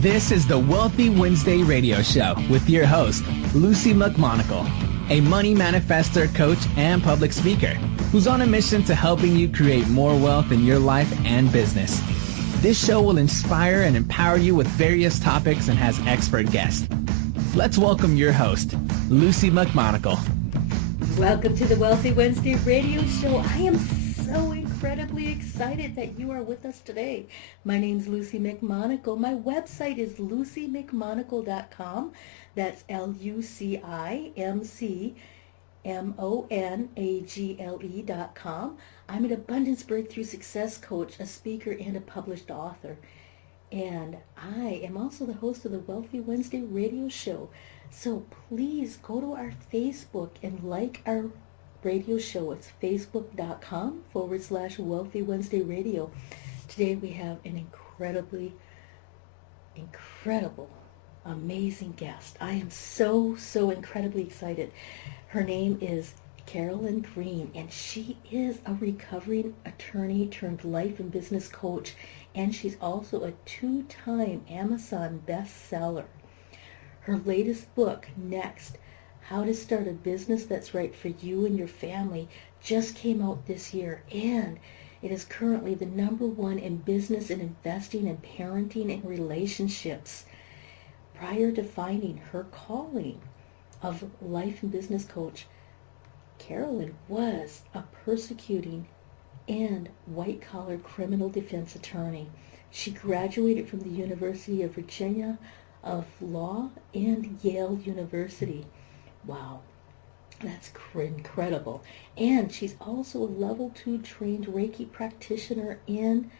This is the Wealthy Wednesday radio show with your host, Lucy McMonagle, a money manifestor, coach, and public speaker who's on a mission to helping you create more wealth in your life and business. This show will inspire and empower you with various topics and has expert guests. Let's welcome your host, Lucy McMonagle. Welcome to the Wealthy Wednesday radio show. I am so incredibly excited that you are with us today. My name's Lucy McMonagle. My website is lucymcmonagle.com. That's LucyMcmonagle.com. I'm an abundance breakthrough success coach, a speaker, and a published author. And I am also the host of the Wealthy Wednesday radio show. So please go to our Facebook and like our radio show. It's facebook.com/Wealthy Wednesday Radio. Today we have an incredible, amazing guest. I am so incredibly excited. Her name is Caroline Greene, and she is a recovering attorney turned life and business coach, and she's also a 2-time Amazon bestseller. Her latest book, Next, How to Start a Business That's Right for You and Your Family, just came out this year, and it is currently the #1 in business and investing and parenting and relationships. Prior to finding her calling of life and business coach, Caroline was a persecuting and white-collar criminal defense attorney. She graduated from the University of Virginia of Law and Yale University. Wow, that's incredible. And she's also a level 2 trained Reiki practitioner and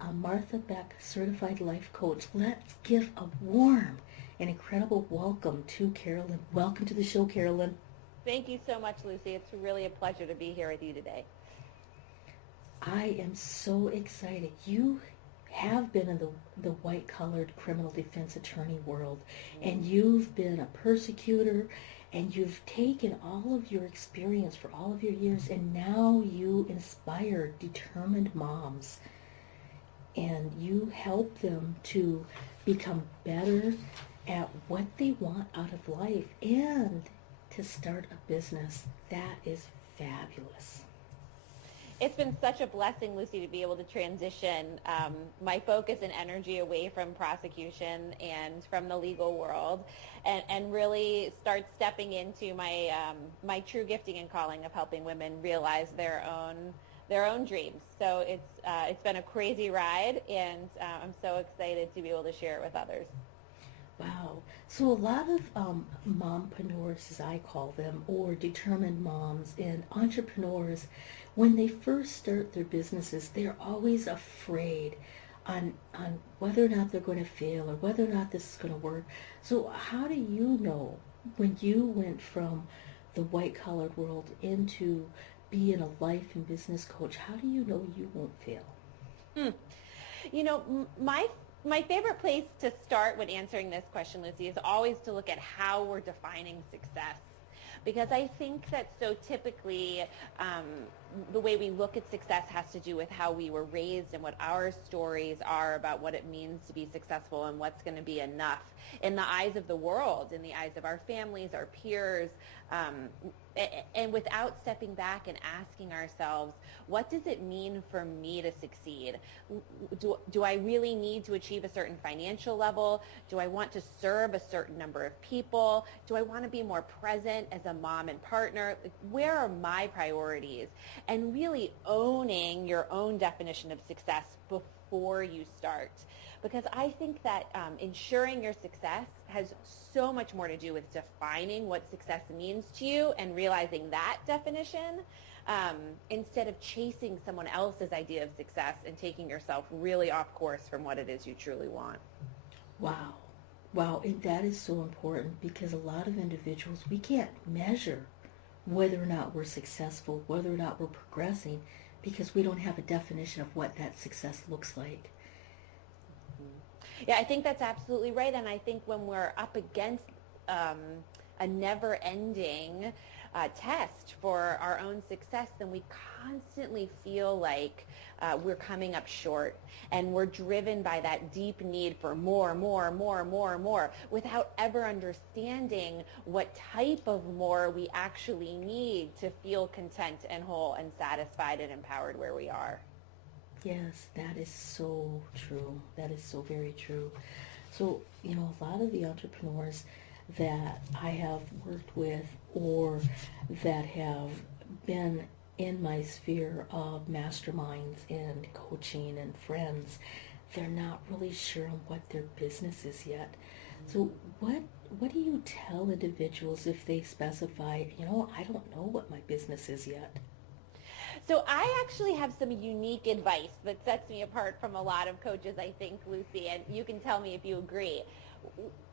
a Martha Beck certified life coach. Let's give a warm and incredible welcome to Caroline. Welcome to the show, Caroline. Thank you so much, Lucy. It's really a pleasure to be here with you today. I am so excited. You have been in the white-collared criminal defense attorney world, and you've been a persecutor, and you've taken all of your experience for all of your years, and now you inspire determined moms, and you help them to become better at what they want out of life and to start a business. That is fabulous. It's been such a blessing, Lucy, to be able to transition my focus and energy away from prosecution and from the legal world, and really start stepping into my true gifting and calling of helping women realize their own dreams. So it's been a crazy ride, and I'm so excited to be able to share it with others. Wow. So a lot of mompreneurs, as I call them, or determined moms and entrepreneurs, when they first start their businesses, they're always afraid on whether or not they're going to fail or whether or not this is going to work. So how do you know, when you went from the white-collared world into being a life and business coach, how do you know you won't fail? You know, my favorite place to start when answering this question, Lucy, is always to look at how we're defining success. Because I think that so typically the way we look at success has to do with how we were raised and what our stories are about what it means to be successful and what's going to be enough in the eyes of the world, in the eyes of our families, our peers, and without stepping back and asking ourselves, what does it mean for me to succeed? Do I really need to achieve a certain financial level? Do I want to serve a certain number of people? Do I want to be more present as a mom and partner? Like, where are my priorities? And really owning your own definition of success before you start. Because I think that ensuring your success has so much more to do with defining what success means to you and realizing that definition instead of chasing someone else's idea of success and taking yourself really off course from what it is you truly want. Wow. And that is so important, because a lot of individuals, we can't measure whether or not we're successful, whether or not we're progressing, because we don't have a definition of what that success looks like. Yeah, I think that's absolutely right. And I think when we're up against a never-ending test for our own success, then we constantly feel like we're coming up short, and we're driven by that deep need for more, without ever understanding what type of more we actually need to feel content and whole and satisfied and empowered where we are. Yes, that is so true. That is so very true. So, a lot of the entrepreneurs that I have worked with or that have been in my sphere of masterminds and coaching and friends, they're not really sure on what their business is yet. So what do you tell individuals if they specify, I don't know what my business is yet? So I actually have some unique advice that sets me apart from a lot of coaches, I think, Lucy, and you can tell me if you agree.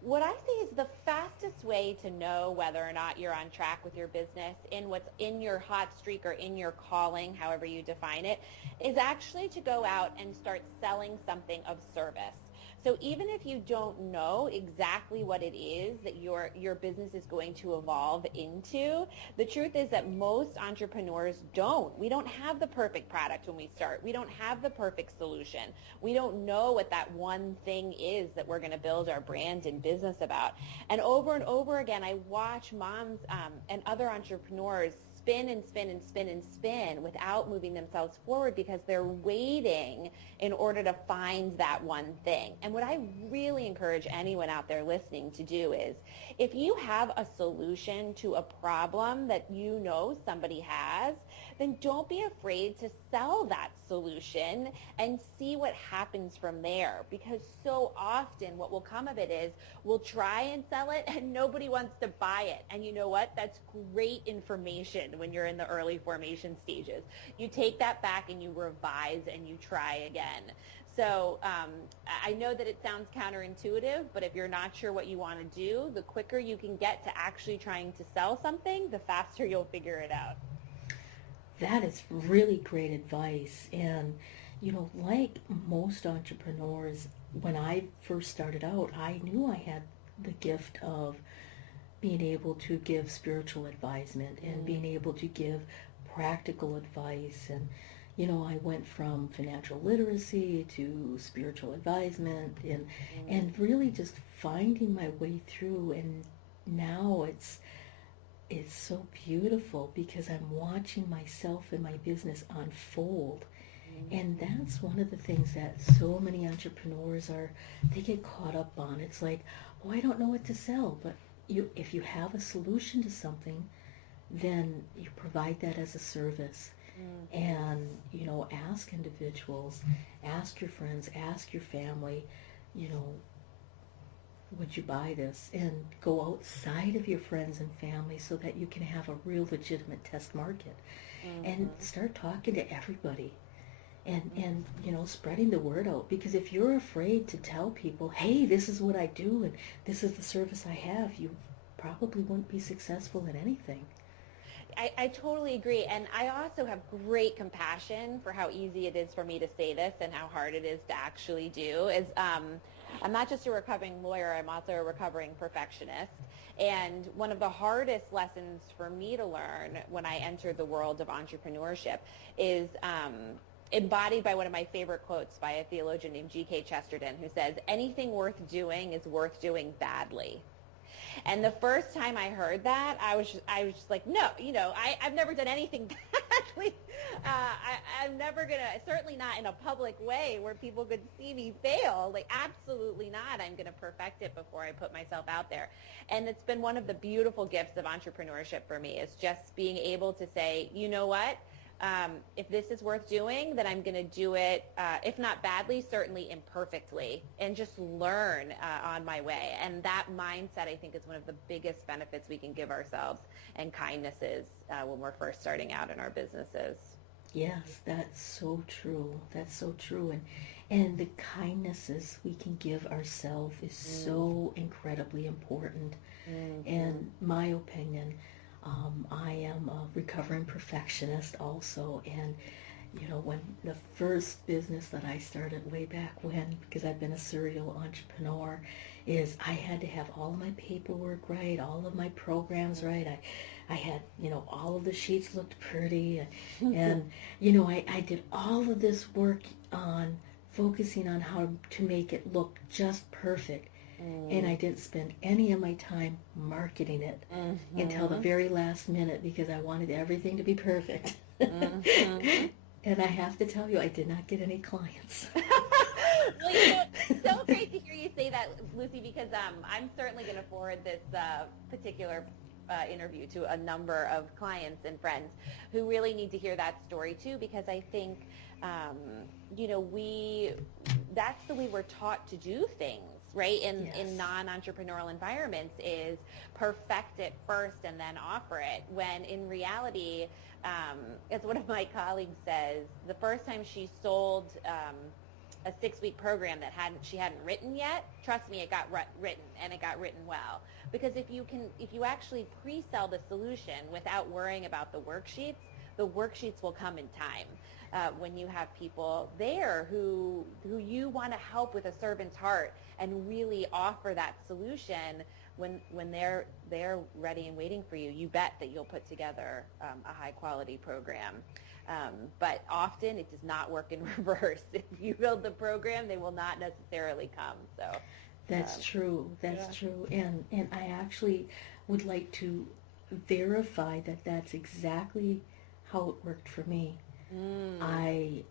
What I say is the fastest way to know whether or not you're on track with your business, in what's in your hot streak or in your calling, however you define it, is actually to go out and start selling something of service. So even if you don't know exactly what it is that your business is going to evolve into, the truth is that most entrepreneurs don't. We don't have the perfect product when we start. We don't have the perfect solution. We don't know what that one thing is that we're going to build our brand and business about. And over again, I watch moms and other entrepreneurs spin without moving themselves forward because they're waiting in order to find that one thing. And what I really encourage anyone out there listening to do is, if you have a solution to a problem that somebody has, then don't be afraid to sell that solution and see what happens from there. Because so often what will come of it is we'll try and sell it and nobody wants to buy it. And you know what? That's great information when you're in the early formation stages. You take that back and you revise and you try again. So I know that it sounds counterintuitive, but if you're not sure what you want to do, the quicker you can get to actually trying to sell something, the faster you'll figure it out. That is really great advice. And, like most entrepreneurs, when I first started out, I knew I had the gift of being able to give spiritual advisement and being able to give practical advice. And, I went from financial literacy to spiritual advisement and really just finding my way through. And now it's so beautiful because I'm watching myself and my business unfold. And that's one of the things that so many entrepreneurs they get caught up on. It's like, oh, I don't know what to sell. But if you have a solution to something, then you provide that as a service. And, ask individuals, ask your friends, ask your family, would you buy this? And go outside of your friends and family so that you can have a real legitimate test market. And start talking to everybody and spreading the word out. Because if you're afraid to tell people, hey, this is what I do and this is the service I have, you probably wouldn't be successful in anything. I totally agree. And I also have great compassion for how easy it is for me to say this and how hard it is to actually do. I'm not just a recovering lawyer, I'm also a recovering perfectionist. And one of the hardest lessons for me to learn when I entered the world of entrepreneurship is embodied by one of my favorite quotes by a theologian named G.K. Chesterton, who says, anything worth doing is worth doing badly. And the first time I heard that, I was just like, no, I've never done anything badly. I'm never going to, certainly not in a public way where people could see me fail. Like, absolutely not. I'm going to perfect it before I put myself out there. And it's been one of the beautiful gifts of entrepreneurship for me, is just being able to say, you know what? If this is worth doing, then I'm going to do it, if not badly, certainly imperfectly, and just learn on my way. And that mindset, I think, is one of the biggest benefits we can give ourselves and kindnesses when we're first starting out in our businesses. Yes, that's so true. That's so true. And the kindnesses we can give ourselves is so incredibly important. In my opinion, I am a recovering perfectionist also, and when the first business that I started way back when, because I've been a serial entrepreneur, is I had to have all of my paperwork right, all of my programs right. I had, all of the sheets looked pretty. And, I did all of this work on focusing on how to make it look just perfect. And I didn't spend any of my time marketing it until the very last minute because I wanted everything to be perfect. And I have to tell you, I did not get any clients. Well, it's so great to hear you say that, Lucy, because I'm certainly going to forward this particular interview to a number of clients and friends who really need to hear that story too, because I think, that's the way we're taught to do things, right? In non-entrepreneurial environments is perfect it first and then offer it, when in reality, as one of my colleagues says, the first time she sold a 6-week program that she hadn't written yet, trust me, it got written, and it got written well. Because if you actually pre-sell the solution without worrying about the worksheets will come in time. When you have people there who you want to help with a servant's heart and really offer that solution, when they're ready and waiting for you, you bet that you'll put together a high quality program. But often it does not work in reverse. If you build the program, they will not necessarily come. So that's true. That's true. And I actually would like to verify that that's exactly how it worked for me. I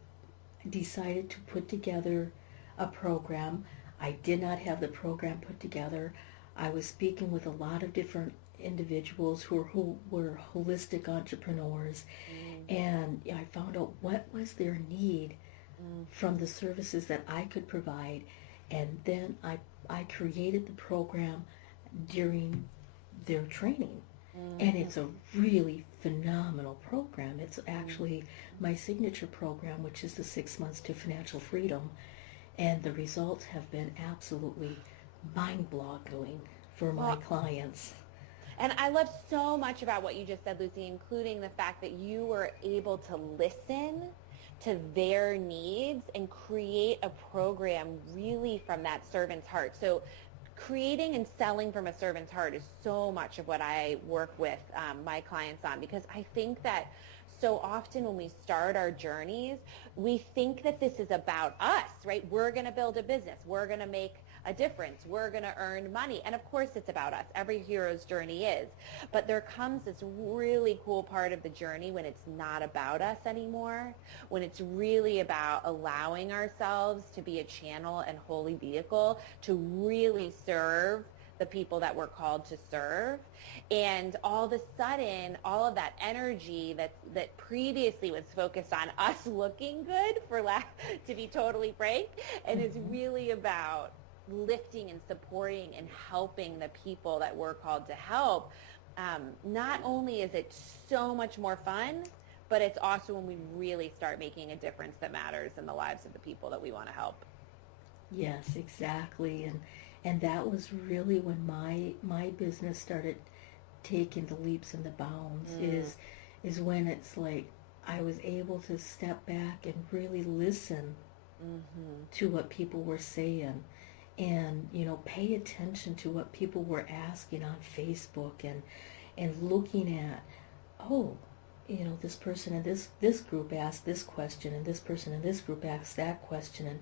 decided to put together a program. I did not have the program put together. I was speaking with a lot of different individuals who were holistic entrepreneurs, and I found out what was their need from the services that I could provide, and then I created the program during their training. And it's a really phenomenal program. It's actually my signature program, which is the 6 months to financial freedom. And the results have been absolutely mind-boggling for my clients. And I love so much about what you just said, Lucy, including the fact that you were able to listen to their needs and create a program really from that servant's heart. So creating and selling from a servant's heart is so much of what I work with my clients on, because I think that so often when we start our journeys, we think that this is about us, right? We're going to build a business. We're going to make a difference. We're going to earn money. And of course it's about us. Every hero's journey is. But there comes this really cool part of the journey when it's not about us anymore, when it's really about allowing ourselves to be a channel and holy vehicle to really serve the people that we're called to serve. And all of a sudden, all of that energy that previously was focused on us looking good, to be totally frank, and it's really about lifting and supporting and helping the people that we're called to help. Not only is it so much more fun, but it's also when we really start making a difference that matters in the lives of the people that we want to help. Yes, exactly. And that was really when my business started taking the leaps and the bounds, is when it's like I was able to step back and really listen to what people were saying, and pay attention to what people were asking on Facebook, and looking at, this person in this group asked this question, and this person in this group asked that question,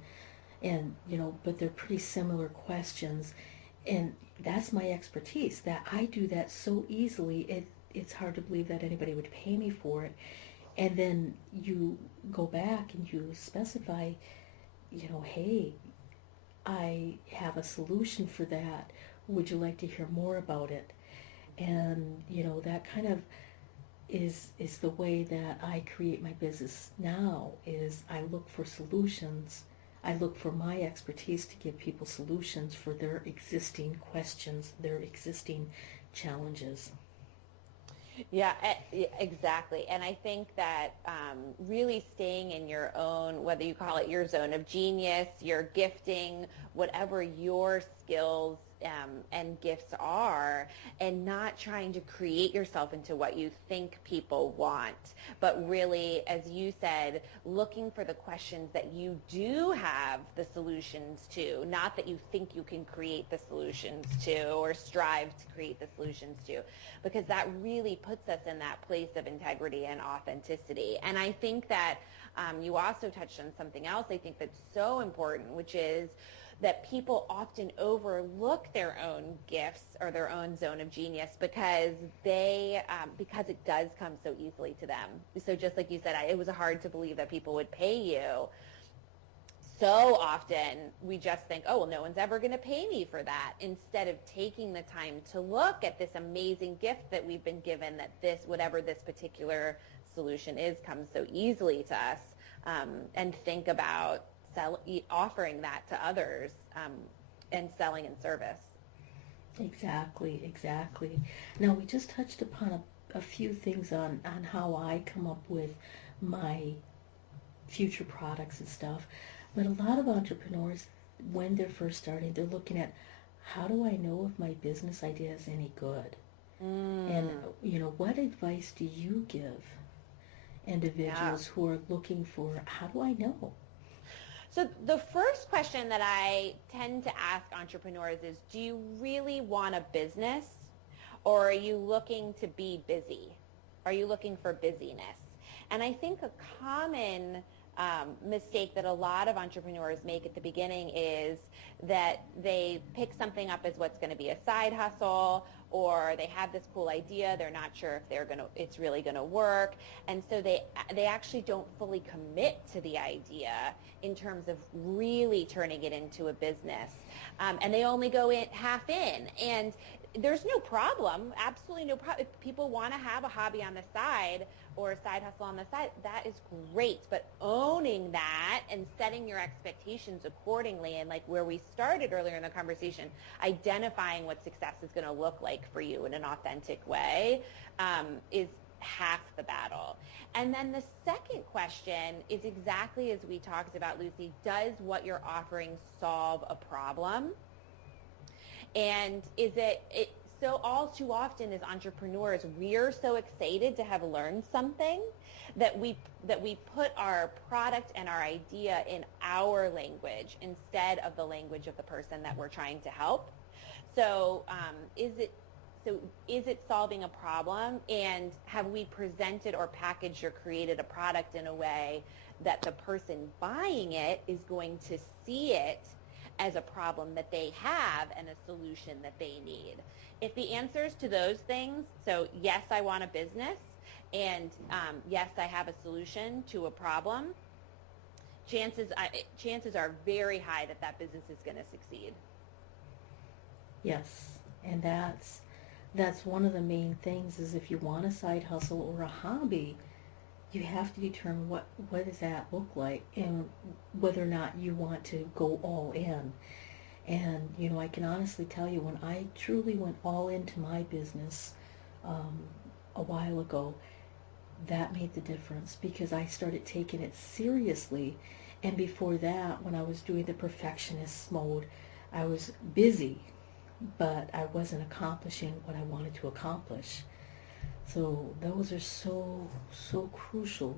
and but they're pretty similar questions, and that's my expertise. That I do that so easily, it's hard to believe that anybody would pay me for it. And then you go back and you specify, hey, I have a solution for that. Would you like to hear more about it? And that kind of is the way that I create my business now. Is I look for solutions. I look for my expertise to give people solutions for their existing questions, their existing challenges. Yeah, exactly. And I think that really staying in your own, whether you call it your zone of genius, your gifting, whatever your skills and gifts are, and not trying to create yourself into what you think people want, but really, as you said, looking for the questions that you do have the solutions to, not that you think you can create the solutions to or strive to create the solutions to, because that really puts us in that place of integrity and authenticity. And I think that you also touched on something else I think that's so important, which is that people often overlook their own gifts or their own zone of genius because because it does come so easily to them. So just like you said, it was hard to believe that people would pay you. So often we just think, oh, well, no one's ever going to pay me for that, instead of taking the time to look at this amazing gift that we've been given, that whatever this particular solution is, comes so easily to us, and think about offering that to others, and selling in service. Exactly. Now, we just touched upon a few things on how I come up with my future products and stuff. But a lot of entrepreneurs, when they're first starting, they're looking at, how do I know if my business idea is any good? And, what advice do you give individuals who are looking for, how do I know? So the first question that I tend to ask entrepreneurs is, do you really want a business, or are you looking to be busy? Are you looking for busyness? And I think a common mistake that a lot of entrepreneurs make at the beginning is that they pick something up as what's going to be a side hustle, or they have this cool idea, they're not sure if it's really going to work, and so they actually don't fully commit to the idea in terms of really turning it into a business, and they only go in half in. And there's no problem, absolutely no problem. If people want to have a hobby on the side or a side hustle on the side, that is great. But owning that and setting your expectations accordingly, and like where we started earlier in the conversation, identifying what success is going to look like for you in an authentic way, is half the battle. And then the second question is exactly as we talked about, Lucy. Does what you're offering solve a problem? And is it so all too often as entrepreneurs, we're so excited to have learned something that we put our product and our idea in our language instead of the language of the person that we're trying to help. So is it solving a problem? And have we presented or packaged or created a product in a way that the person buying it is going to see it as a problem that they have and a solution that they need? If the answers to those things, so yes, I want a business, and yes, I have a solution to a problem, chances are very high that business is going to succeed. Yes, and that's one of the main things, is if you want a side hustle or a hobby, you have to determine what does that look like, and whether or not you want to go all in. And I can honestly tell you, when I truly went all into my business a while ago, that made the difference, because I started taking it seriously. And before that, when I was doing the perfectionist mode, I was busy, but I wasn't accomplishing what I wanted to accomplish. So those are so crucial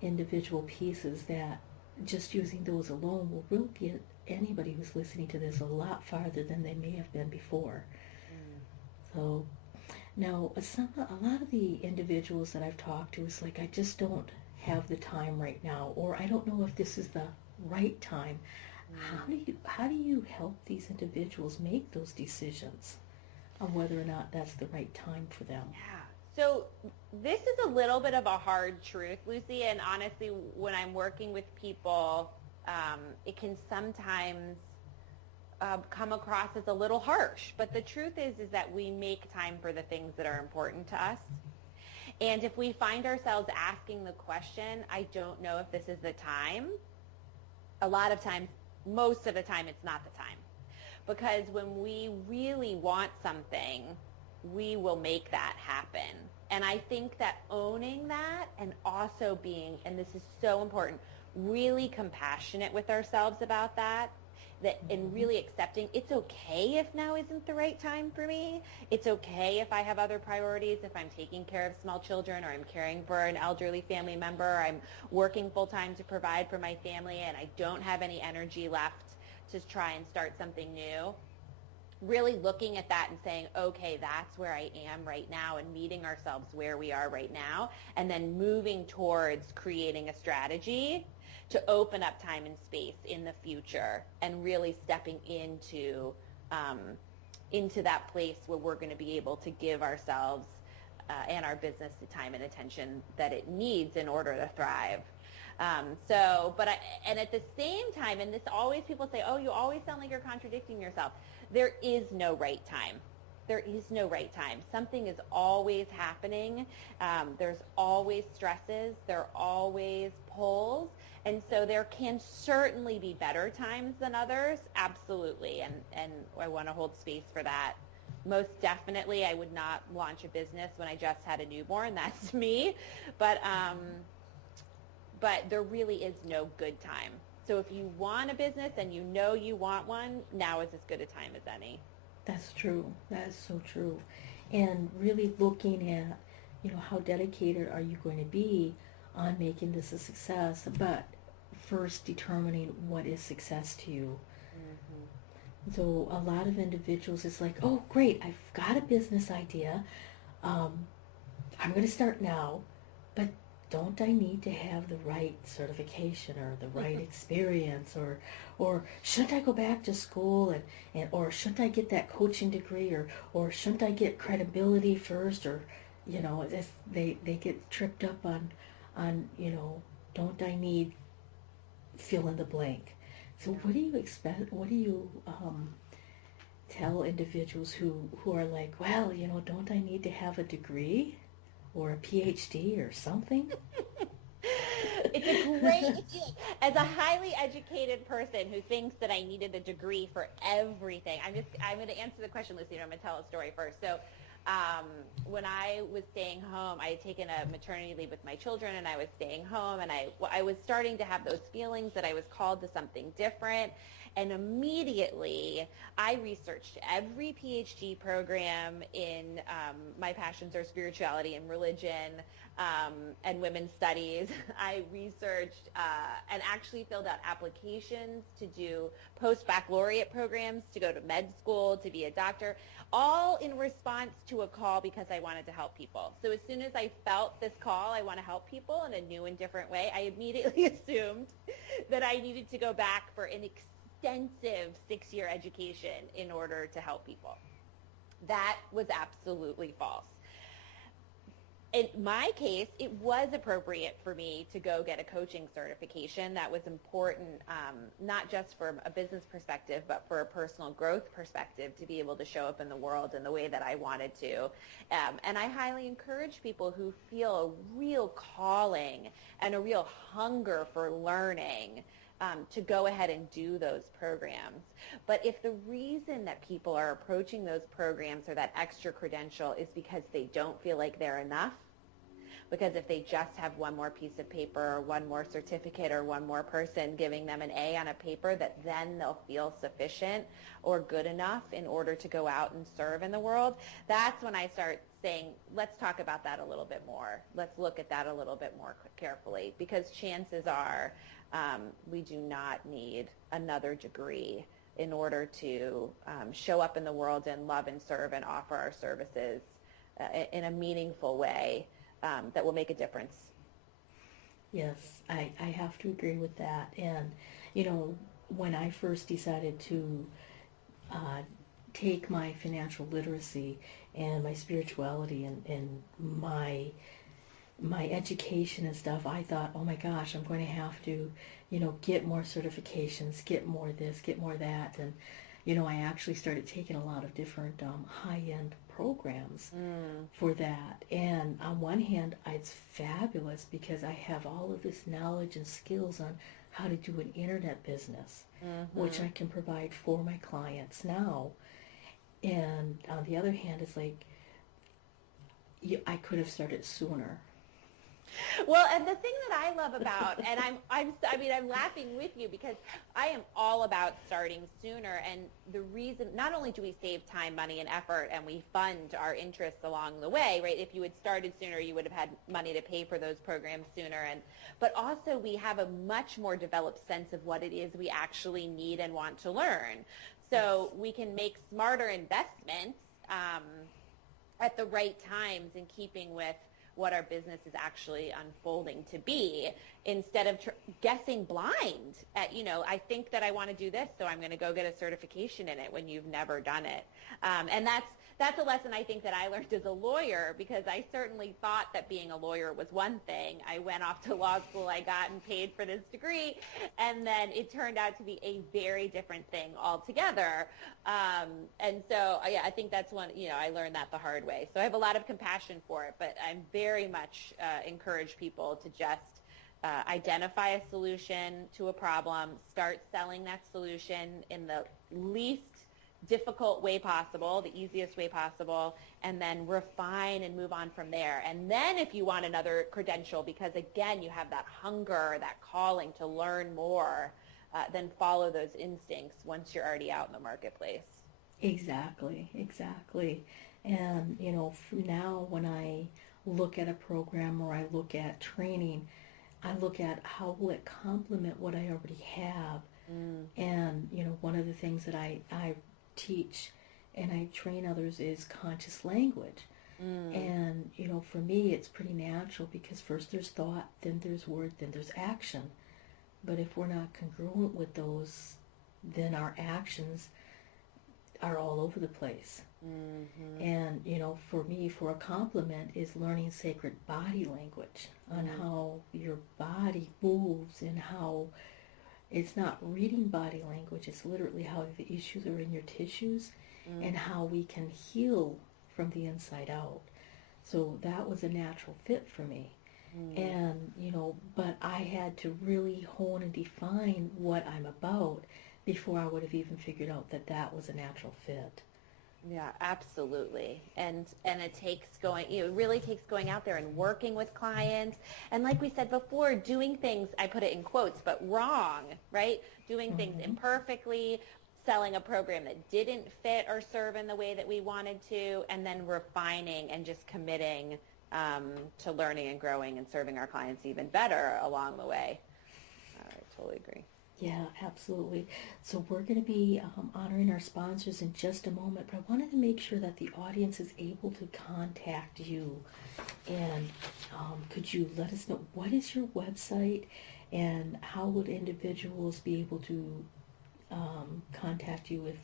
individual pieces that just using those alone will really get anybody who's listening to this a lot farther than they may have been before. So now, a lot of the individuals that I've talked to is like, I just don't have the time right now, or I don't know if this is the right time. How do you help these individuals make those decisions on whether or not that's the right time for them? Yeah. So this is a little bit of a hard truth, Lucy, and honestly, when I'm working with people, it can sometimes come across as a little harsh. But the truth is that we make time for the things that are important to us. And if we find ourselves asking the question, I don't know if this is the time, a lot of times, most of the time, it's not the time. Because when we really want something, we will make that happen. And I think that owning that, and also being, and this is so important, really compassionate with ourselves about that, and really accepting it's okay if now isn't the right time for me. It's okay if I have other priorities, if I'm taking care of small children or I'm caring for an elderly family member, I'm working full time to provide for my family and I don't have any energy left to try and start something new. Really looking at that and saying, okay, that's where I am right now, and meeting ourselves where we are right now, and then moving towards creating a strategy to open up time and space in the future and really stepping into that place where we're going to be able to give ourselves and our business the time and attention that it needs in order to thrive. And at the same time, and this always people say, oh, you always sound like you're contradicting yourself. There is no right time. There is no right time. Something is always happening. There's always stresses. There are always pulls. And so there can certainly be better times than others. Absolutely. And I want to hold space for that. Most definitely, I would not launch a business when I just had a newborn. That's me. But there really is no good time. So if you want a business and you know you want one, now is as good a time as any. That's true. That is so true. And really looking at, how dedicated are you going to be on making this a success, but first determining what is success to you. Mm-hmm. So a lot of individuals, it's like, oh, great, I've got a business idea. I'm going to start now, but don't I need to have the right certification or the right experience, or shouldn't I go back to school and or shouldn't I get that coaching degree, or shouldn't I get credibility first, or they get tripped up on don't I need fill in the blank. So what do you expect? What do you tell individuals who are like, well, don't I need to have a degree or a PhD or something? It's a great, as a highly educated person who thinks that I needed a degree for everything, I'm going to answer the question, Lucy, and I'm going to tell a story first. So when I was staying home, I had taken a maternity leave with my children, and I was staying home, and I was starting to have those feelings that I was called to something different. And immediately, I researched every PhD program in my passions are spirituality and religion and women's studies. I researched and actually filled out applications to do post-baccalaureate programs, to go to med school, to be a doctor, all in response to a call because I wanted to help people. So as soon as I felt this call, I want to help people in a new and different way, I immediately assumed that I needed to go back for an extensive 6-year education in order to help people. That was absolutely false. In my case, it was appropriate for me to go get a coaching certification. That was important, not just from a business perspective, but for a personal growth perspective, to be able to show up in the world in the way that I wanted to. And I highly encourage people who feel a real calling and a real hunger for learning to go ahead and do those programs. But if the reason that people are approaching those programs or that extra credential is because they don't feel like they're enough, because if they just have one more piece of paper or one more certificate or one more person giving them an A on a paper, that then they'll feel sufficient or good enough in order to go out and serve in the world, that's when I start saying, let's talk about that a little bit more. Let's look at that a little bit more carefully, because chances are we do not need another degree in order to show up in the world and love and serve and offer our services in a meaningful way that will make a difference. Yes, I have to agree with that. And, when I first decided to take my financial literacy and my spirituality and my education and stuff, I thought, oh my gosh, I'm going to have to, get more certifications, get more this, get more that. And, I actually started taking a lot of different high-end programs for that. And on one hand, it's fabulous because I have all of this knowledge and skills on how to do an internet business, which I can provide for my clients now. And on the other hand, it's like, I could have started sooner. Well, and the thing that I love about, and I'm laughing with you because I am all about starting sooner. And the reason, not only do we save time, money, and effort, and we fund our interests along the way, right? If you had started sooner, you would have had money to pay for those programs sooner. But also we have a much more developed sense of what it is we actually need and want to learn. So we can make smarter investments at the right times in keeping with what our business is actually unfolding to be, instead of guessing blind at, I think that I want to do this, so I'm going to go get a certification in it when you've never done it. And that's a lesson I think that I learned as a lawyer, because I certainly thought that being a lawyer was one thing. I went off to law school, I got and paid for this degree, and then it turned out to be a very different thing altogether. And so, yeah, I think that's one, I learned that the hard way. So I have a lot of compassion for it, but I'm very much encourage people to just identify a solution to a problem, start selling that solution in the least difficult way possible, the easiest way possible, and then refine and move on from there. And then if you want another credential, because again, you have that hunger, that calling to learn more, then follow those instincts once you're already out in the marketplace. Exactly. And, now when I look at a program or I look at training, I look at how will it complement what I already have. And, one of the things that I teach and I train others is conscious language. And, for me, it's pretty natural, because first there's thought, then there's word, then there's action. But if we're not congruent with those, then our actions are all over the place. And, for me, for a compliment is learning sacred body language on how your body moves, and how it's not reading body language, it's literally how the issues are in your tissues and how we can heal from the inside out. So that was a natural fit for me. And, but I had to really hone and define what I'm about before I would have even figured out that that was a natural fit. Yeah, absolutely. And it really takes going out there and working with clients. And like we said before, doing things, I put it in quotes, but wrong, right? Doing things imperfectly, selling a program that didn't fit or serve in the way that we wanted to, and then refining and just committing to learning and growing and serving our clients even better along the way. I totally agree. Yeah, absolutely. So we're going to be honoring our sponsors in just a moment, but I wanted to make sure that the audience is able to contact you. And could you let us know, what is your website, and how would individuals be able to contact you if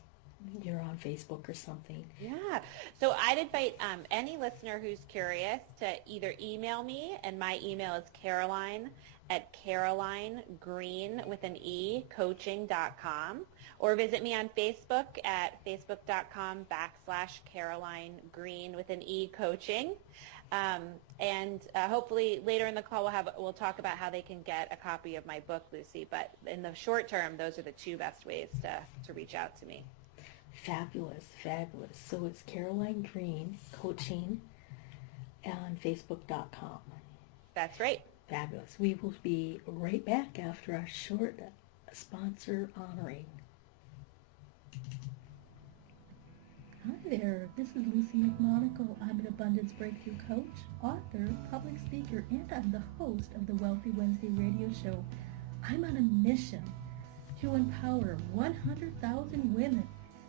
you're on Facebook or something? Yeah. So I'd invite any listener who's curious to either email me, and my email is Caroline Greene with an E, coaching.com, or visit me on Facebook at facebook.com/Caroline Greene with an E, coaching. And hopefully later in the call we'll talk about how they can get a copy of my book, Lucy. But in the short term, those are the two best ways to reach out to me. Fabulous. So it's Caroline Greene, coaching, on facebook.com. That's right. Fabulous. We will be right back after our short sponsor honoring. Hi there, this is Lucy McMonagle. I'm an abundance breakthrough coach, author, public speaker, and I'm the host of the Wealthy Wednesday radio show. I'm on a mission to empower 100,000 women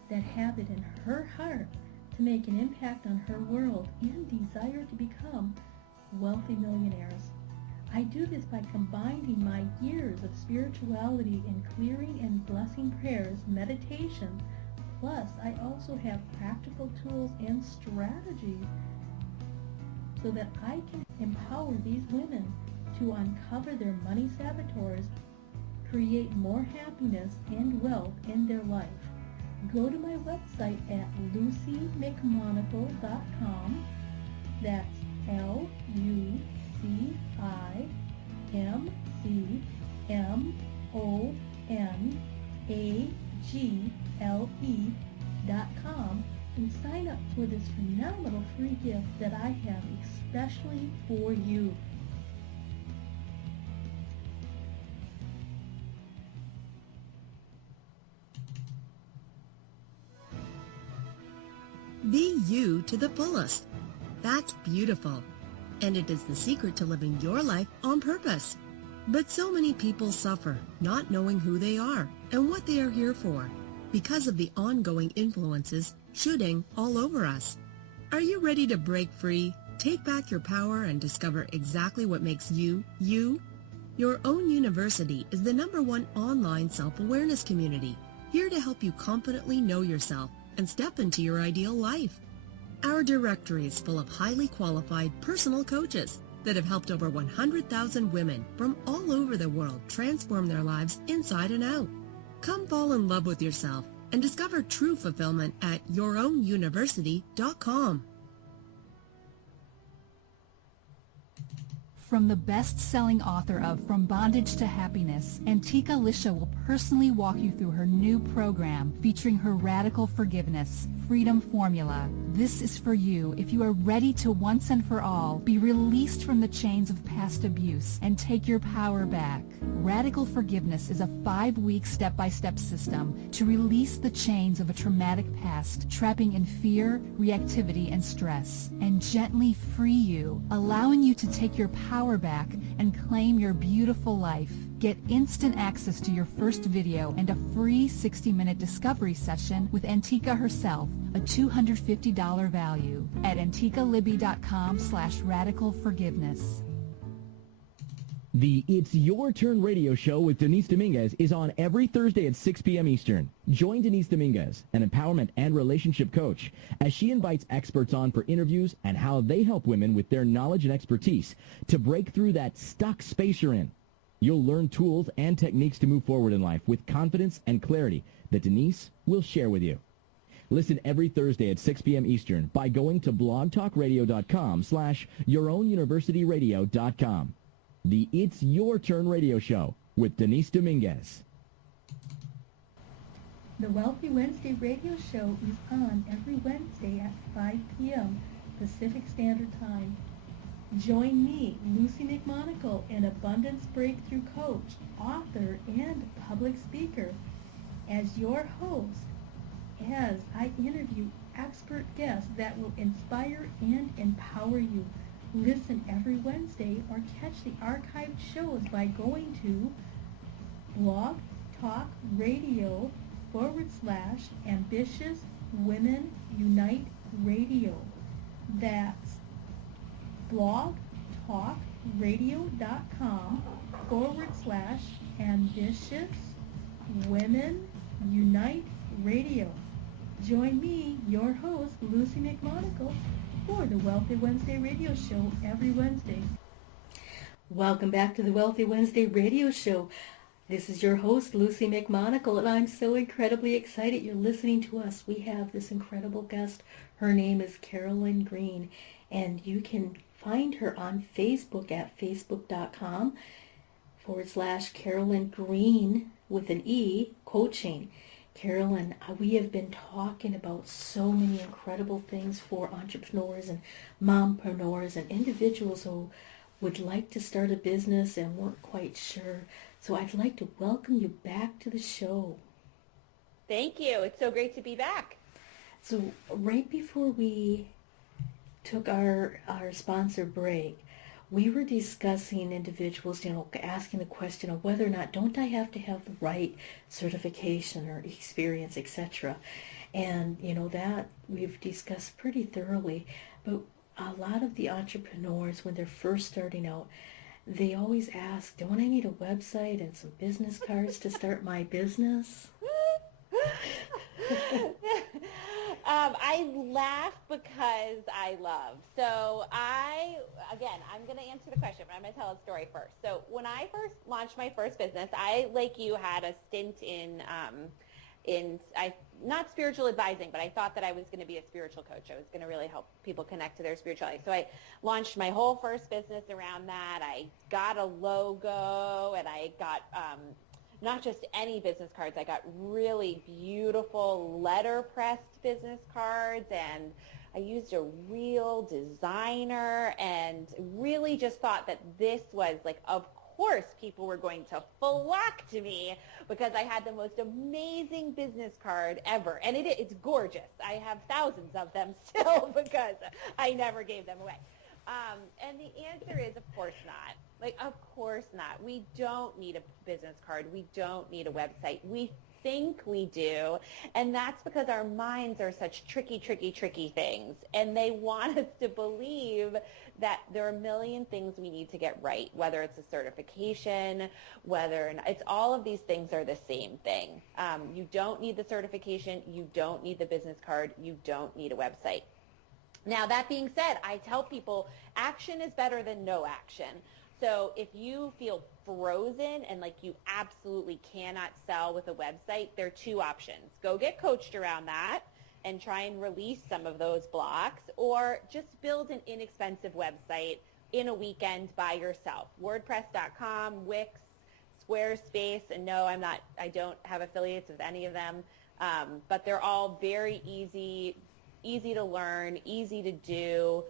that have it in her heart to make an impact on her world and desire to become wealthy millionaires. I do this by combining my years of spirituality in clearing and blessing prayers, meditation, plus I also have practical tools and strategies so that I can empower these women to uncover their money saboteurs, create more happiness and wealth in their life. Go to my website at lucymcmonagle.com. That's LucyMcMonagle.com, and sign up for this phenomenal free gift that I have especially for you. Be you to the fullest. That's beautiful. And it is the secret to living your life on purpose. But so many people suffer not knowing who they are and what they are here for because of the ongoing influences shooting all over us. Are you ready to break free, take back your power, and discover exactly what makes you, you? Your Own University is the #1 online self-awareness community, here to help you confidently know yourself and step into your ideal life. Our directory is full of highly qualified personal coaches that have helped over 100,000 women from all over the world transform their lives inside and out. Come fall in love with yourself and discover true fulfillment at yourownuniversity.com. From the best-selling author of From Bondage to Happiness, Antika Lisha will personally walk you through her new program featuring her Radical Forgiveness Freedom Formula. This is for you if you are ready to once and for all be released from the chains of past abuse and take your power back. Radical Forgiveness is a 5-week step-by-step system to release the chains of a traumatic past, trapping in fear, reactivity, and stress, and gently free you, allowing you to take your power back and claim your beautiful life. Get instant access to your first video and a free 60-minute discovery session with Antika herself, a $250 value, at antikalibby.com/radicalforgiveness. The It's Your Turn radio show with Denise Dominguez is on every Thursday at 6 p.m. Eastern. Join Denise Dominguez, an empowerment and relationship coach, as she invites experts on for interviews and how they help women with their knowledge and expertise to break through that stuck space you're in. You'll learn tools and techniques to move forward in life with confidence and clarity that Denise will share with you. Listen every Thursday at 6 p.m. Eastern by going to blogtalkradio.com/yourownuniversityradio.com. The It's Your Turn radio show with Denise Dominguez. The Wealthy Wednesday radio show is on every Wednesday at 5 p.m. Pacific Standard Time. Join me, Lucy McMonagle, an abundance breakthrough coach, author, and public speaker, as your host, as I interview expert guests that will inspire and empower you. Listen every Wednesday or catch the archived shows by going to Blog Talk Radio /Ambitious Women Unite Radio. That's blogtalkradio.com /Ambitious Women Unite Radio. Join me, your host, Lucy McMonagle, for the Wealthy Wednesday radio show every Wednesday. Welcome back to the Wealthy Wednesday radio show. This is your host, Lucy McMonagle, and I'm so incredibly excited you're listening to us. We have this incredible guest. Her name is Caroline Greene, and you can find her on Facebook at facebook.com /Caroline Greene with an E, coaching. Carolyn, we have been talking about so many incredible things for entrepreneurs and mompreneurs and individuals who would like to start a business and weren't quite sure. So I'd like to welcome you back to the show. Thank you. It's so great to be back. So right before we took our sponsor break, we were discussing individuals, asking the question of whether or not, don't I have to have the right certification or experience, etc. And, that we've discussed pretty thoroughly. But a lot of the entrepreneurs, when they're first starting out, they always ask, don't I need a website and some business cards to start my business? I laugh because I love. So I'm going to answer the question, but I'm going to tell a story first. So when I first launched my first business, I, like you, had a stint in not spiritual advising, but I thought that I was going to be a spiritual coach. I was going to really help people connect to their spirituality. So I launched my whole first business around that. I got a logo, and I got not just any business cards. I got really beautiful letterpressed business cards, and I used a real designer, and really just thought that this was, like, of course people were going to flock to me because I had the most amazing business card ever. And it's gorgeous. I have thousands of them still because I never gave them away. And the answer is, of course not. Like, of course not. We don't need a business card. We don't need a website. We think we do, and that's because our minds are such tricky things, and they want us to believe that there are a million things we need to get right, whether it's a certification, it's all of these things are the same thing. You don't need the certification, you don't need the business card, you don't need a website. Now, that being said, I tell people action is better than no action. So if you feel frozen and like you absolutely cannot sell with a website, there are two options. Go get coached around that and try and release some of those blocks, or just build an inexpensive website in a weekend by yourself. WordPress.com, Wix, Squarespace, and no, I don't have affiliates with any of them, but they're all very easy to learn, easy to do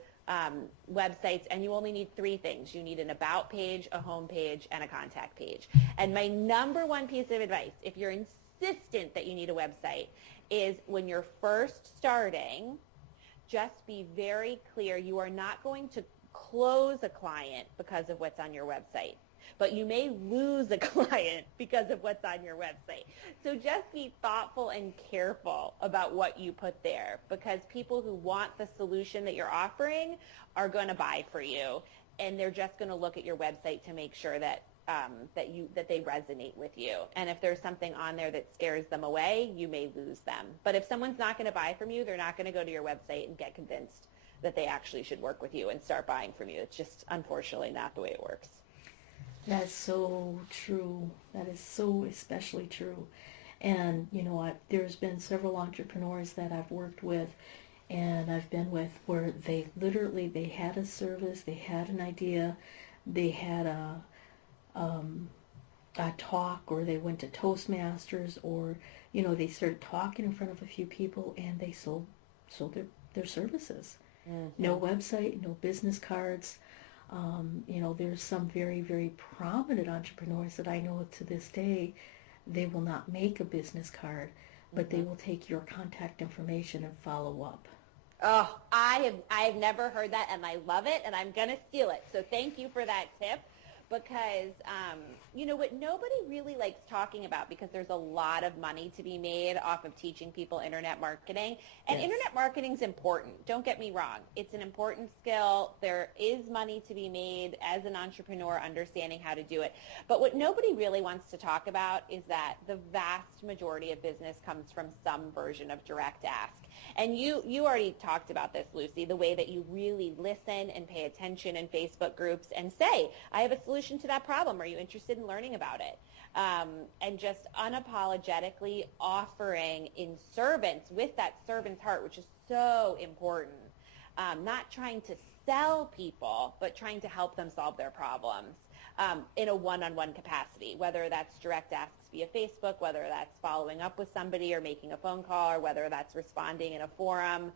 websites, and you only need three things. You need an about page, a home page, and a contact page. And my number one piece of advice, if you're insistent that you need a website, is when you're first starting, just be very clear. You are not going to close a client because of what's on your website, but you may lose a client because of what's on your website. So just be thoughtful and careful about what you put there, because people who want the solution that you're offering are going to buy for you, and they're just going to look at your website to make sure that they resonate with you. And if there's something on there that scares them away, you may lose them. But if someone's not going to buy from you, they're not going to go to your website and get convinced that they actually should work with you and start buying from you. It's just unfortunately not the way it works. That's so true. That is so especially true. And, there's been several entrepreneurs that I've worked with and I've been with where they had a service, they had an idea, they had a talk, or they went to Toastmasters, or, they started talking in front of a few people and they sold their services. Mm-hmm. No website, no business cards. There's some very, very prominent entrepreneurs that I know to this day, they will not make a business card, but they will take your contact information and follow up. Oh, I have never heard that, and I love it, and I'm going to steal it. So thank you for that tip, because, what nobody really likes talking about, because there's a lot of money to be made off of teaching people internet marketing. And yes, internet marketing is important. Don't get me wrong. It's an important skill. There is money to be made as an entrepreneur, understanding how to do it. But what nobody really wants to talk about is that the vast majority of business comes from some version of direct ask. And you already talked about this, Lucy, the way that you really listen and pay attention in Facebook groups and say, I have a solution to that problem. Are you interested in learning about it? And just unapologetically offering in servants, with that servant's heart, which is so important. Not trying to sell people, but trying to help them solve their problems in a one-on-one capacity, whether that's direct asks via Facebook, whether that's following up with somebody or making a phone call, or whether that's responding in a forum.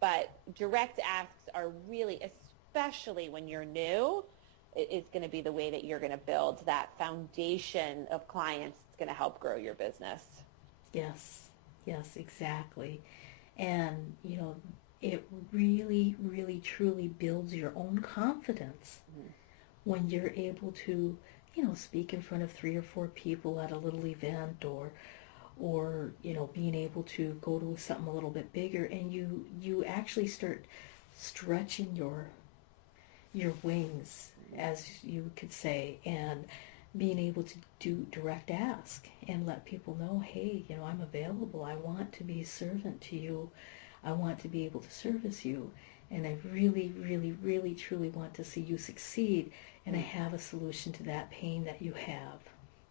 But direct asks are really, especially when you're new, is going to be the way that you're going to build that foundation of clients that's going to help grow your business. Yes, exactly. And, it really, really, truly builds your own confidence when you're able to, speak in front of 3 or 4 people at a little event, or being able to go to something a little bit bigger, and you actually start stretching your wings, as you could say, and being able to do direct ask and let people know, hey, I'm available. I want to be a servant to you. I want to be able to service you. And I really, really, really, truly want to see you succeed. And I have a solution to that pain that you have.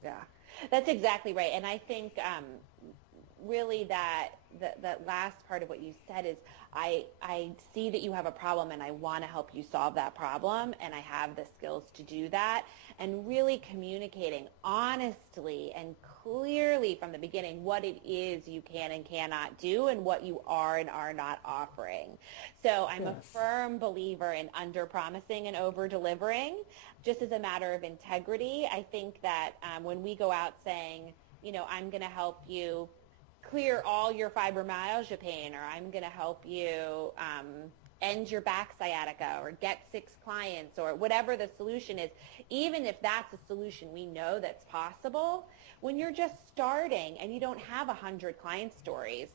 Yeah, that's exactly right. And I think really that last part of what you said is I see that you have a problem and I want to help you solve that problem, and I have the skills to do that, and really communicating honestly and clearly from the beginning what it is you can and cannot do and what you are and are not offering. So I'm a firm believer in under-promising and over-delivering, just as a matter of integrity. I think that when we go out saying, I'm going to help you clear all your fibromyalgia pain, or I'm going to help you end your back sciatica, or get 6 clients, or whatever the solution is, even if that's a solution we know that's possible, when you're just starting and you don't have 100 client stories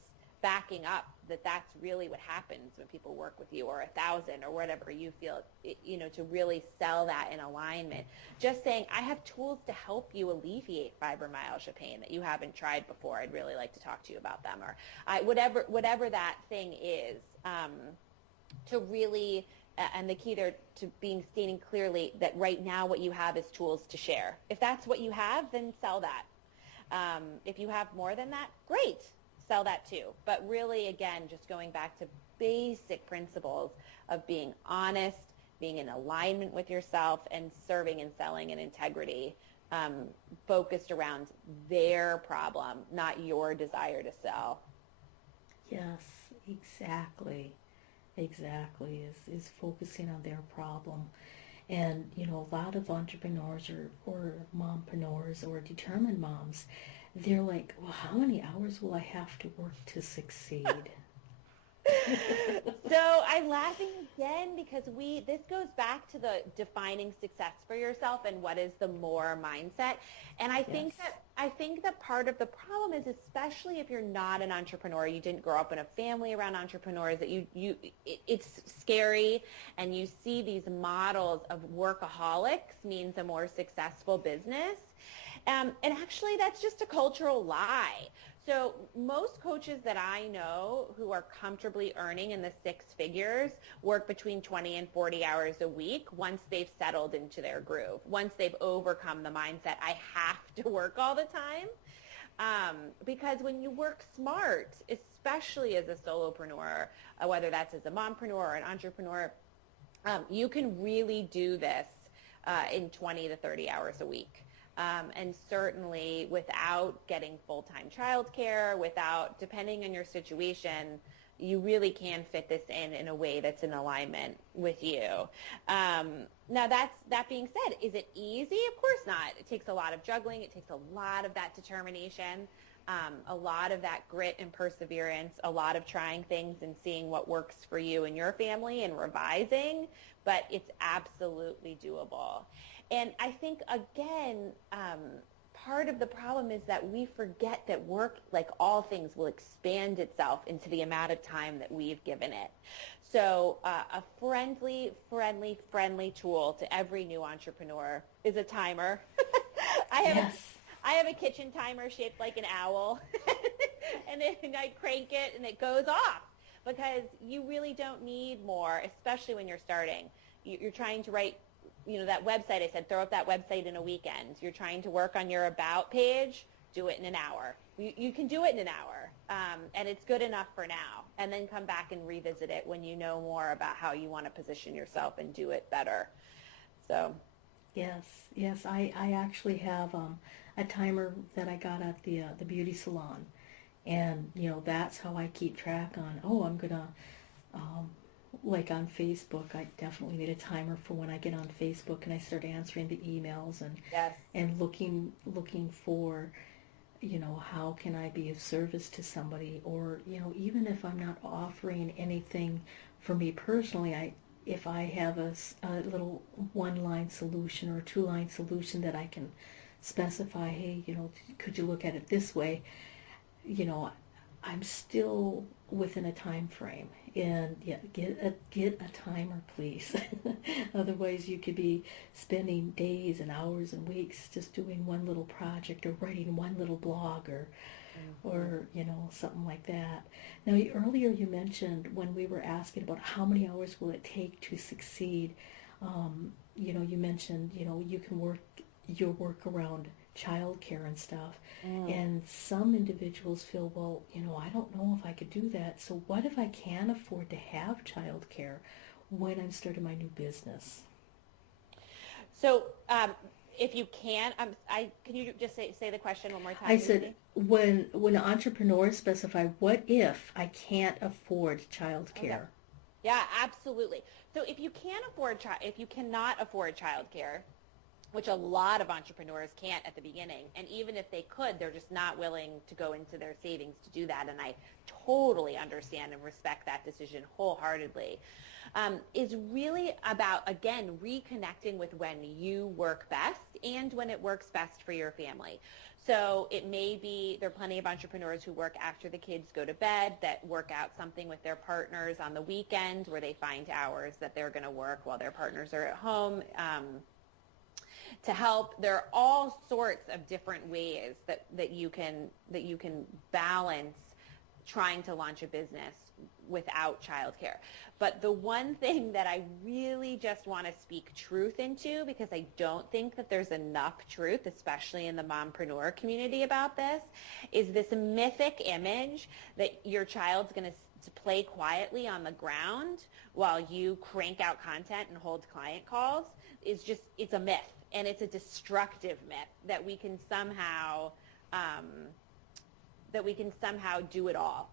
backing up that that's really what happens when people work with you, or 1,000, or whatever you feel, to really sell that in alignment. Just saying, I have tools to help you alleviate fibromyalgia pain that you haven't tried before. I'd really like to talk to you about them, or whatever that thing is, to really, and the key there to stating clearly that right now what you have is tools to share. If that's what you have, then sell that. If you have more than that, great. Sell that too. But really, again, just going back to basic principles of being honest, being in alignment with yourself, and serving and selling in integrity, focused around their problem, not your desire to sell. Yes, exactly. Exactly, is focusing on their problem. And, a lot of entrepreneurs or mompreneurs or determined moms, they're like, well, how many hours will I have to work to succeed? So I'm laughing again because this goes back to the defining success for yourself and what is the more mindset. And I think that part of the problem is, especially if you're not an entrepreneur, you didn't grow up in a family around entrepreneurs, that it's scary, and you see these models of workaholics means a more successful business. And actually, that's just a cultural lie. So most coaches that I know who are comfortably earning in the 6 figures work between 20 and 40 hours a week once they've settled into their groove, once they've overcome the mindset, I have to work all the time. Because when you work smart, especially as a solopreneur, whether that's as a mompreneur or an entrepreneur, you can really do this in 20 to 30 hours a week. And certainly without getting full-time childcare, without depending on your situation, you really can fit this in a way that's in alignment with you. Now that being said, is it easy? Of course not. It takes a lot of juggling. It takes a lot of that determination, a lot of that grit and perseverance, a lot of trying things and seeing what works for you and your family and revising, but it's absolutely doable. And I think, again, part of the problem is that we forget that work, like all things, will expand itself into the amount of time that we've given it. So a friendly tool to every new entrepreneur is a timer. I have a kitchen timer shaped like an owl, and then I crank it and it goes off, because you really don't need more, especially when you're starting. You're trying to write, that website I said, throw up that website in a weekend. You're trying to work on your about page, do it in an hour. You can do it in an hour, and it's good enough for now. And then come back and revisit it when you know more about how you want to position yourself and do it better. So, yes, I actually have a timer that I got at the beauty salon, and that's how I keep track on. Oh, I'm gonna. Like on Facebook, I definitely need a timer for when I get on Facebook and I start answering the emails and looking for, how can I be of service to somebody, or, even if I'm not offering anything for me personally, if I have a little 1-line solution or a 2-line solution that I can specify, hey, could you look at it this way? I'm still within a time frame, and get a timer, please. Otherwise, you could be spending days and hours and weeks just doing one little project or writing one little blog or something like that. Now, earlier you mentioned, when we were asking about how many hours will it take to succeed, you mentioned you can work your work around childcare and stuff. And some individuals feel, well, I don't know if I could do that. So what if I can afford to have childcare when I'm starting my new business? So if you can you just say the question one more time? I said, when entrepreneurs specify, what if I can't afford childcare? Okay. Yeah, absolutely. So if you cannot afford childcare, which a lot of entrepreneurs can't at the beginning, and even if they could, they're just not willing to go into their savings to do that, and I totally understand and respect that decision wholeheartedly, is really about, again, reconnecting with when you work best and when it works best for your family. So it may be, there are plenty of entrepreneurs who work after the kids go to bed, that work out something with their partners on the weekend where they find hours that they're going to work while their partners are at home to help. There are all sorts of different ways that you can balance trying to launch a business without childcare. But the one thing that I really just want to speak truth into, because I don't think that there's enough truth, especially in the mompreneur community, about this, is this mythic image that your child's going to play quietly on the ground while you crank out content and hold client calls. It's a myth, and it's a destructive myth that we can somehow do it all.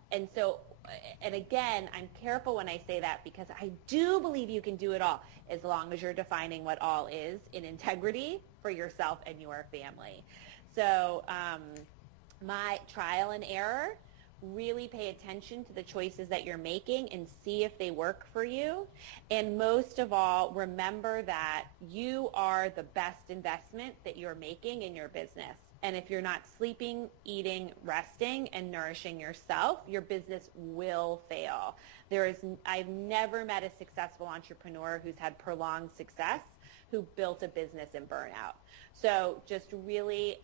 And again, I'm careful when I say that, because I do believe you can do it all, as long as you're defining what all is in integrity for yourself and your family. So my trial and error, really pay attention to the choices that you're making and see if they work for you. And most of all, remember that you are the best investment that you're making in your business. And if you're not sleeping, eating, resting, and nourishing yourself, your business will fail. I've never met a successful entrepreneur who's had prolonged success who built a business in burnout. So just really,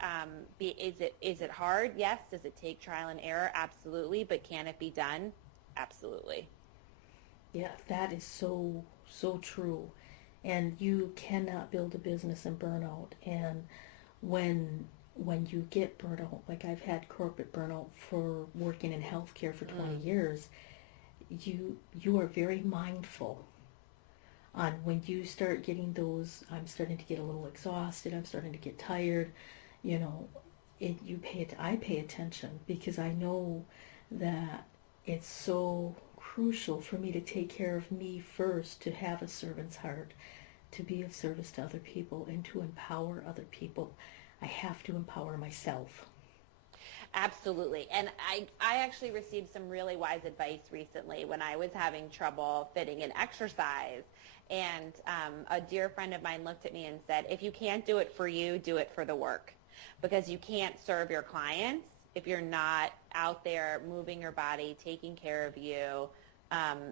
is it hard? Yes. Does it take trial and error? Absolutely. But can it be done? Absolutely. Yeah, that is so, so true. And you cannot build a business in burnout. And when you get burnout, like I've had corporate burnout for working in healthcare for 20 years, you are very mindful on when you start getting those, I'm starting to get a little exhausted, I'm starting to get tired, I pay attention, because I know that it's so crucial for me to take care of me first, to have a servant's heart, to be of service to other people, and to empower other people. I have to empower myself. Absolutely. And I actually received some really wise advice recently when I was having trouble fitting in exercise. And a dear friend of mine looked at me and said, if you can't do it for you, do it for the work. Because you can't serve your clients if you're not out there moving your body, taking care of you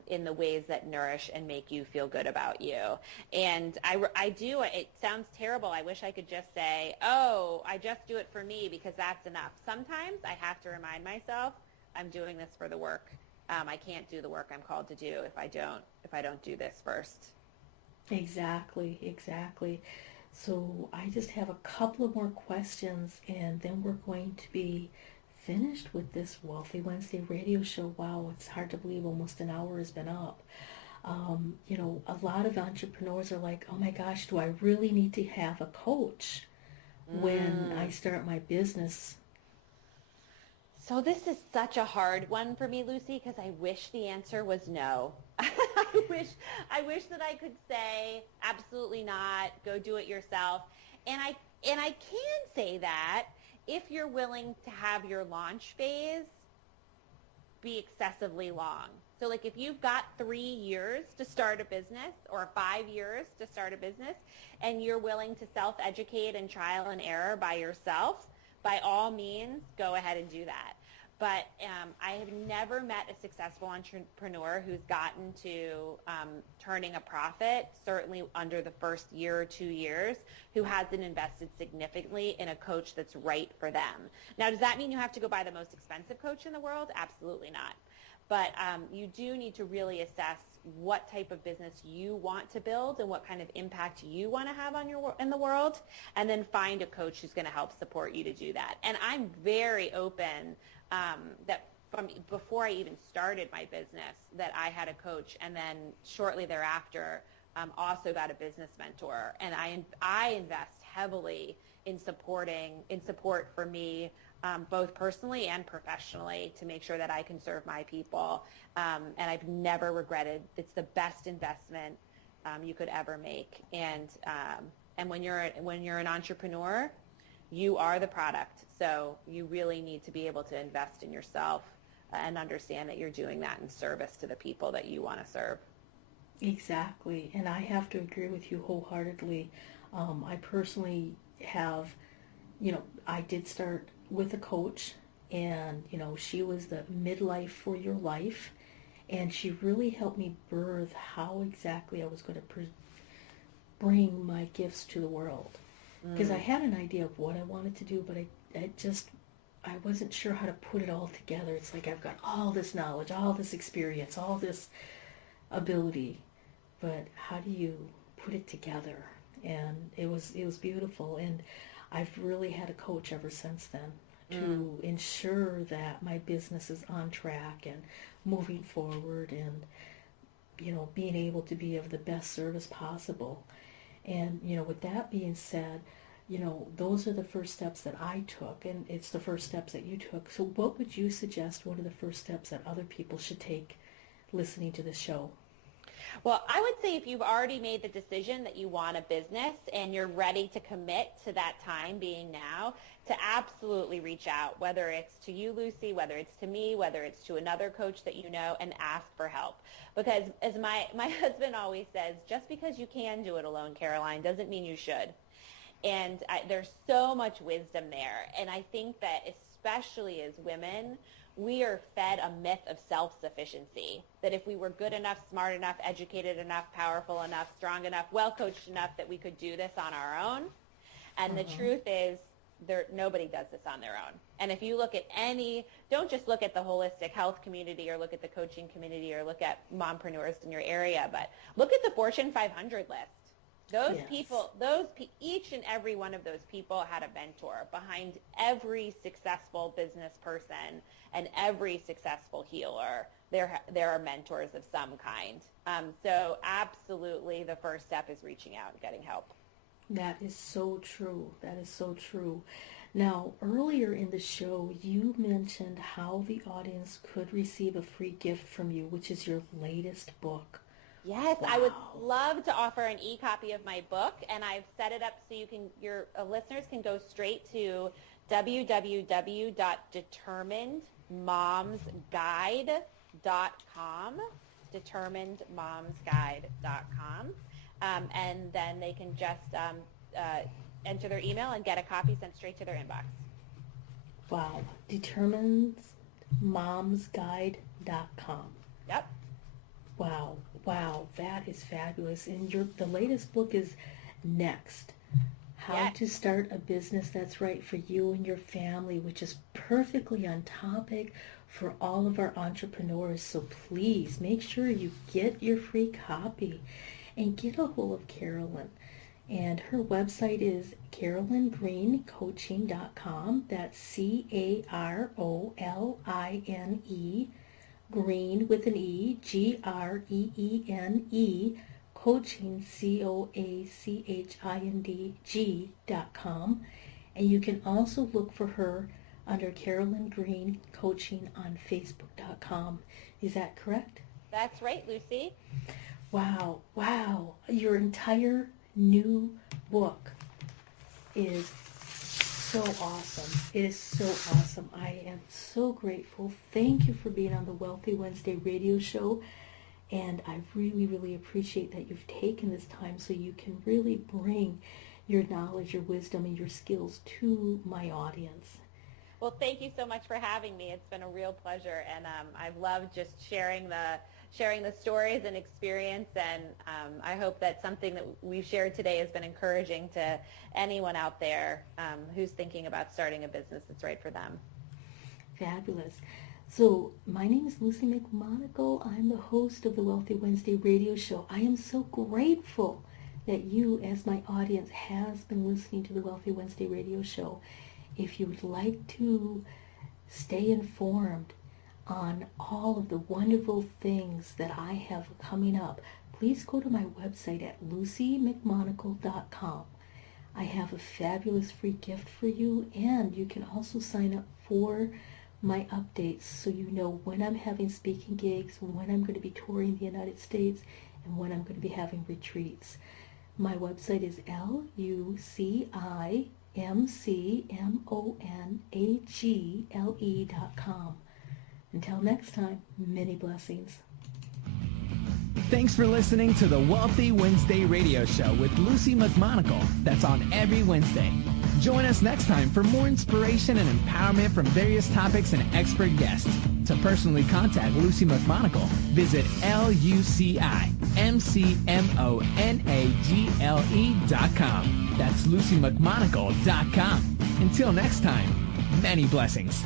in the ways that nourish and make you feel good about you. And I do. It sounds terrible. I wish I could just say, oh, I just do it for me, because that's enough. Sometimes I have to remind myself I'm doing this for the work. I can't do the work I'm called to do if I don't do this first. Exactly. So I just have a couple of more questions, and then we're going to be finished with this Wealthy Wednesday radio show. Wow, it's hard to believe almost an hour has been up. A lot of entrepreneurs are like, oh my gosh, do I really need to have a coach when I start my business? So this is such a hard one for me, Lucy, because I wish the answer was no. I wish that I could say absolutely not, go do it yourself. And I can say that if you're willing to have your launch phase be excessively long. So like if you've got 3 years to start a business or 5 years to start a business, and you're willing to self-educate and trial and error by yourself, by all means, go ahead and do that. But I have never met a successful entrepreneur who's gotten to turning a profit, certainly under the first year or 2 years, who hasn't invested significantly in a coach that's right for them. Now, does that mean you have to go buy the most expensive coach in the world? Absolutely not. But you do need to really assess what type of business you want to build and what kind of impact you want to have on in the world, and then find a coach who's going to help support you to do that. And I'm very open that from before I even started my business that I had a coach, and then shortly thereafter also got a business mentor. And I invest heavily in support for me, both personally and professionally, to make sure that I can serve my people. And I've never regretted. It's the best investment you could ever make. And when you're an entrepreneur, you are the product. So you really need to be able to invest in yourself and understand that you're doing that in service to the people that you want to serve. Exactly. And I have to agree with you wholeheartedly. I personally have, I did start with a coach, and, she was the midlife for your life, and she really helped me birth how exactly I was going to bring my gifts to the world. Because I had an idea of what I wanted to do, but I wasn't sure how to put it all together. It's like I've got all this knowledge, all this experience, all this ability, but how do you put it together? And it was beautiful, and I've really had a coach ever since then to ensure that my business is on track and moving forward, and being able to be of the best service possible. And with that being said, those are the first steps that I took, and it's the first steps that you took. So what would you suggest one of the first steps that other people should take listening to the show? Well, I would say if you've already made the decision that you want a business and you're ready to commit to that time being now, to absolutely reach out, whether it's to you, Lucy, whether it's to me, whether it's to another coach that you know, and ask for help. Because as my husband always says, just because you can do it alone, Caroline, doesn't mean you should. And there's so much wisdom there. And I think that especially as women, we are fed a myth of self-sufficiency, that if we were good enough, smart enough, educated enough, powerful enough, strong enough, well-coached enough, that we could do this on our own. And the truth is, nobody does this on their own. And if you look at don't just look at the holistic health community or look at the coaching community or look at mompreneurs in your area, but look at the Fortune 500 list. Those people, each and every one of those people had a mentor. Behind every successful business person and every successful healer, there are mentors of some kind. So absolutely, the first step is reaching out and getting help. That is so true. That is so true. Now, earlier in the show, you mentioned how the audience could receive a free gift from you, which is your latest book. Yes, wow. I would love to offer an e-copy of my book, and I've set it up so your listeners can go straight to www.determinedmomsguide.com, determinedmomsguide.com, and then they can just enter their email and get a copy sent straight to their inbox. Wow, determinedmomsguide.com. Yep. Wow, that is fabulous. And the latest book is Next. How to Start a Business That's Right for You and Your Family, which is perfectly on topic for all of our entrepreneurs. So please make sure you get your free copy and get a hold of Caroline. And her website is CarolineGreeneCoaching.com. That's CAROLINE, Green with an E, GREENE, coaching, COACHINDG.com. And you can also look for her under Caroline Greene Coaching on Facebook.com. Is that correct? That's right, Lucy. Wow. Your entire new book is so awesome. It is so awesome. I am so grateful. Thank you for being on the Wealthy Wednesday radio show. And I really, really appreciate that you've taken this time so you can really bring your knowledge, your wisdom, and your skills to my audience. Well, thank you so much for having me. It's been a real pleasure, and I've loved just sharing the stories and experience, and I hope that something that we've shared today has been encouraging to anyone out there who's thinking about starting a business that's right for them. Fabulous. So, my name is Lucy McMonagle. I'm the host of the Wealthy Wednesday radio show. I am so grateful that you, as my audience, has been listening to the Wealthy Wednesday radio show. If you would like to stay informed on all of the wonderful things that I have coming up, please go to my website at lucymcmonagle.com. I have a fabulous free gift for you, and you can also sign up for my updates so you know when I'm having speaking gigs, when I'm going to be touring the United States, and when I'm going to be having retreats. My website is lucymcmonagle.com. Until next time, many blessings. Thanks for listening to the Wealthy Wednesday radio show with Lucy McMonagle. That's on every Wednesday. Join us next time for more inspiration and empowerment from various topics and expert guests. To personally contact Lucy McMonagle, visit lucymcmonagle.com. That's lucymcmonagle.com. Until next time, many blessings.